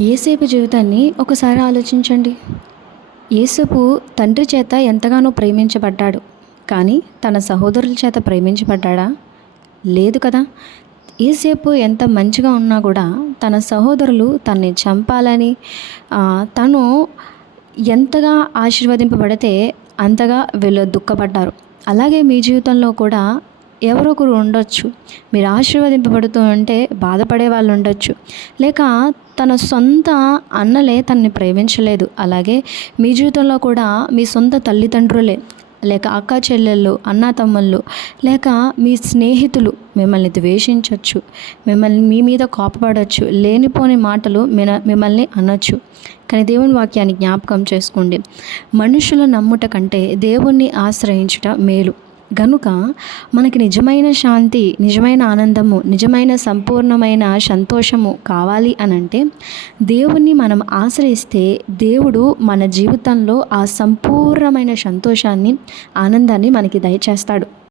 యేసేపు జీవితాన్ని ఒకసారి ఆలోచించండి. యేసేపు తండ్రి చేత ఎంతగానో ప్రేమించబడ్డాడు. కానీ తన సహోదరుల చేత ప్రేమించబడ్డాడా? లేదు కదా. యేసేపు ఎంత మంచిగా ఉన్నా కూడా తన సహోదరులు తనని చంపాలని తను ఎంతగా ఆశీర్వదింపబడితే అంతగా వీళ్ళు దుఃఖపడ్డారు. అలాగే మీ జీవితంలో కూడా ఎవరో ఒకరు ఉండొచ్చు. మీరు ఆశీర్వదింపబడుతూ ఉంటే బాధపడే వాళ్ళు ఉండొచ్చు. లేక తన సొంత అన్నలే తనని ప్రేమించలేదు. అలాగే మీ జీవితంలో కూడా మీ సొంత తల్లిదండ్రులే, లేక అక్క చెల్లెళ్ళు, అన్నా తమ్ముళ్ళు, లేక మీ స్నేహితులు మిమ్మల్ని ద్వేషించవచ్చు, మిమ్మల్ని మీ మీద కోపపడవచ్చు, లేనిపోని మాటలు మిమ్మల్ని అనొచ్చు. కానీ దేవుని వాక్యాన్ని జ్ఞాపకం చేసుకోండి. మనుషుల నమ్ముట కంటే దేవుణ్ణి ఆశ్రయించుట మేలు. గనుక మనకి నిజమైన శాంతి, నిజమైన ఆనందము, నిజమైన సంపూర్ణమైన సంతోషము కావాలి అనంటే దేవుణ్ణి మనం ఆశ్రయిస్తే దేవుడు మన జీవితంలో ఆ సంపూర్ణమైన సంతోషాన్ని, ఆనందాన్ని మనకి దయచేస్తాడు.